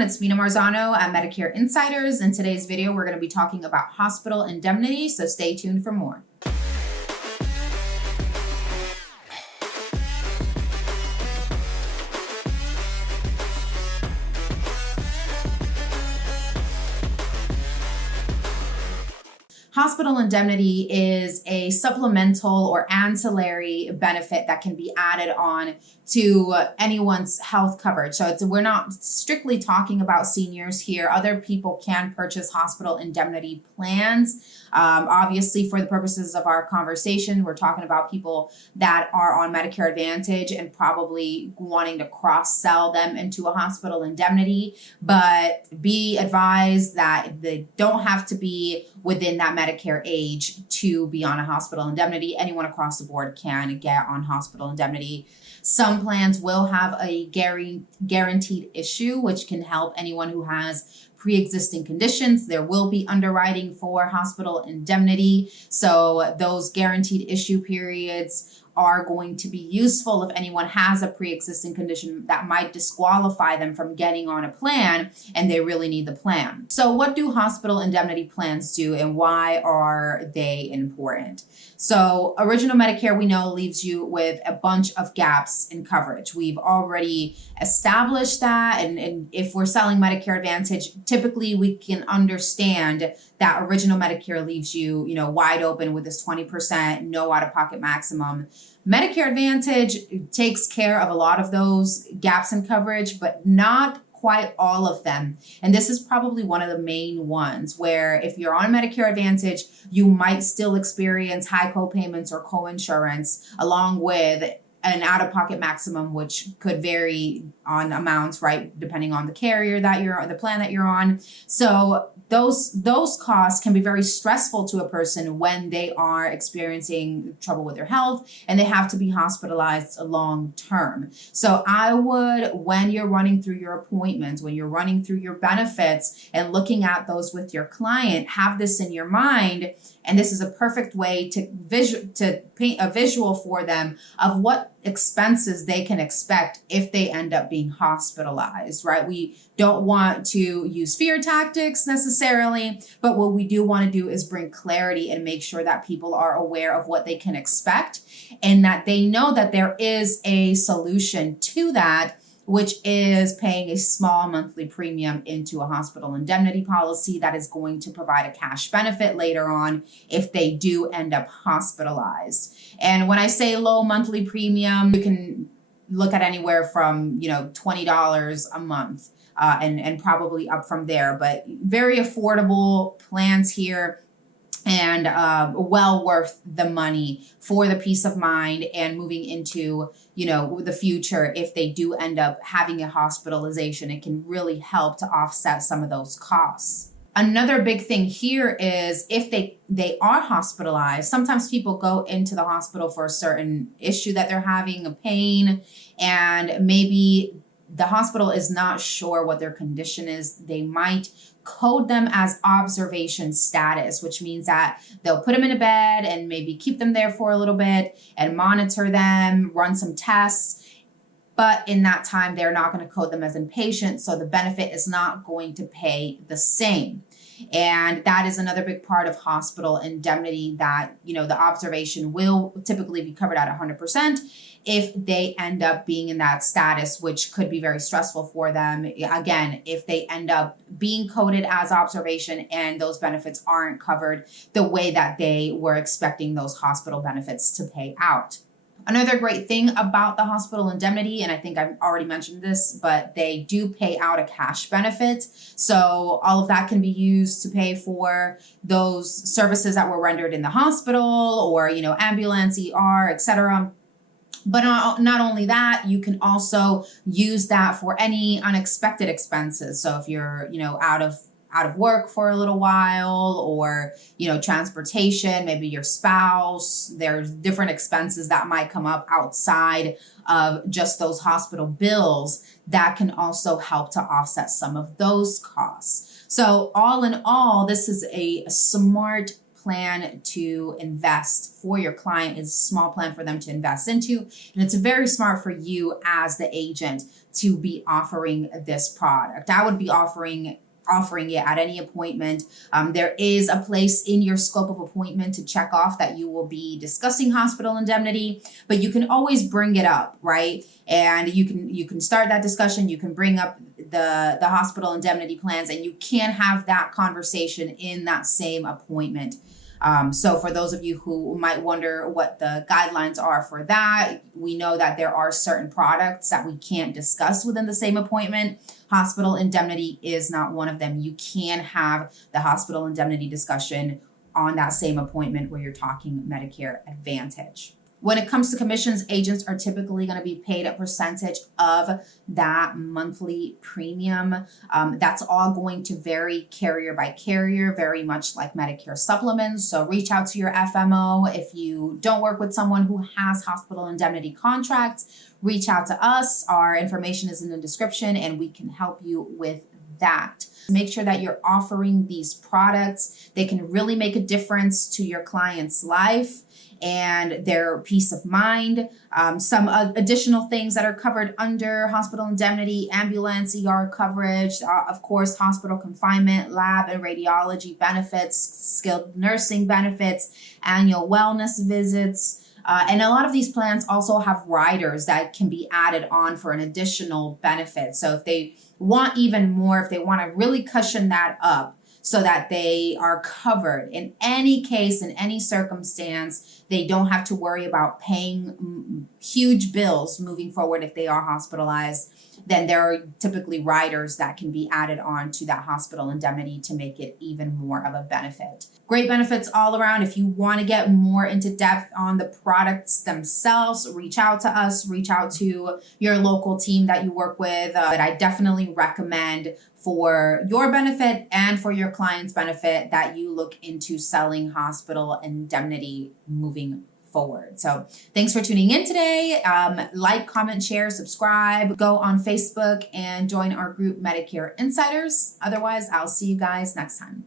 everyone, it's Mina Marzano at Medicare Insiders. In today's video, we're going to be talking about hospital indemnity, so stay tuned for more. Hospital indemnity is a supplemental or ancillary benefit that can be added on to anyone's health coverage. So we're not strictly talking about seniors here. Other people can purchase hospital indemnity plans. Obviously, for the purposes of our conversation, we're talking about people that are on Medicare Advantage and probably wanting to cross-sell them into a hospital indemnity. But be advised that they don't have to be within that Medicare age to be on a hospital indemnity. Anyone across the board can get on hospital indemnity. Some plans will have a guaranteed issue, which can help anyone who has pre-existing conditions. There will be underwriting for hospital indemnity. So those guaranteed issue periods are going to be useful if anyone has a pre-existing condition that might disqualify them from getting on a plan and they really need the plan. So what do hospital indemnity plans do and why are they important? So original Medicare, we know, leaves you with a bunch of gaps in coverage. We've already established that, and if we're selling Medicare Advantage, typically we can understand that original Medicare leaves you, wide open with this 20% no out-of-pocket maximum. Medicare Advantage takes care of a lot of those gaps in coverage, but not quite all of them. And this is probably one of the main ones where if you're on Medicare Advantage, you might still experience high co-payments or co-insurance along with an out-of-pocket maximum, which could vary on amounts, right, depending on the carrier that you're on, the plan that you're on. So those costs can be very stressful to a person when they are experiencing trouble with their health and they have to be hospitalized long term. So I would, when you're running through your appointments, when you're running through your benefits and looking at those with your client, have this in your mind. And this is a perfect way to paint a visual for them of what expenses they can expect if they end up being hospitalized, right? We don't want to use fear tactics necessarily, but what we do want to do is bring clarity and make sure that people are aware of what they can expect and that they know that there is a solution to that, which is paying a small monthly premium into a hospital indemnity policy that is going to provide a cash benefit later on if they do end up hospitalized. And when I say low monthly premium, you can look at anywhere from, $20 a month and probably up from there, but very affordable plans here. And well worth the money for the peace of mind and moving into, the future. If they do end up having a hospitalization, it can really help to offset some of those costs. Another big thing here is if they are hospitalized, sometimes people go into the hospital for a certain issue that they're having, a pain, and maybe the hospital is not sure what their condition is. They might code them as observation status, which means that they'll put them in a bed and maybe keep them there for a little bit and monitor them, run some tests. But in that time, they're not going to code them as inpatient, so the benefit is not going to pay the same. And that is another big part of hospital indemnity that, the observation will typically be covered at 100% if they end up being in that status, which could be very stressful for them. Again, if they end up being coded as observation and those benefits aren't covered the way that they were expecting those hospital benefits to pay out. Another great thing about the hospital indemnity, and I think I've already mentioned this, but they do pay out a cash benefit. So all of that can be used to pay for those services that were rendered in the hospital or, ambulance, ER, etc. But not only that, you can also use that for any unexpected expenses. So if you're, out of work for a little while or, transportation, maybe your spouse, there's different expenses that might come up outside of just those hospital bills that can also help to offset some of those costs. So all in all, this is a smart plan to invest for your client. It's a small plan for them to invest into. And it's very smart for you as the agent to be offering this product. I would be offering it at any appointment. There is a place in your scope of appointment to check off that you will be discussing hospital indemnity, but you can always bring it up, right? And you can start that discussion. You can bring up the hospital indemnity plans, and you can have that conversation in that same appointment. So for those of you who might wonder what the guidelines are for that, we know that there are certain products that we can't discuss within the same appointment. Hospital indemnity is not one of them. You can have the hospital indemnity discussion on that same appointment where you're talking Medicare Advantage. When it comes to commissions, agents are typically going to be paid a percentage of that monthly premium. That's all going to vary carrier by carrier, very much like Medicare supplements. So reach out to your FMO. If you don't work with someone who has hospital indemnity contracts, reach out to us. Our information is in the description and we can help you with that. Make sure that you're offering these products. They can really make a difference to your client's life and their peace of mind. Some additional things that are covered under hospital indemnity: ambulance, ER coverage, of course, hospital confinement, lab and radiology benefits, skilled nursing benefits, annual wellness visits. And a lot of these plans also have riders that can be added on for an additional benefit. So if they want even more, if they want to really cushion that up so that they are covered in any case, in any circumstance, they don't have to worry about paying huge bills moving forward if they are hospitalized, then there are typically riders that can be added on to that hospital indemnity to make it even more of a benefit. Great benefits all around. If you want to get more into depth on the products themselves, reach out to us, reach out to your local team that you work with. But I definitely recommend, for your benefit and for your client's benefit, that you look into selling hospital indemnity moving forward. So thanks for tuning in today. Like, comment, share, subscribe, go on Facebook and join our group Medicare Insiders. Otherwise, I'll see you guys next time.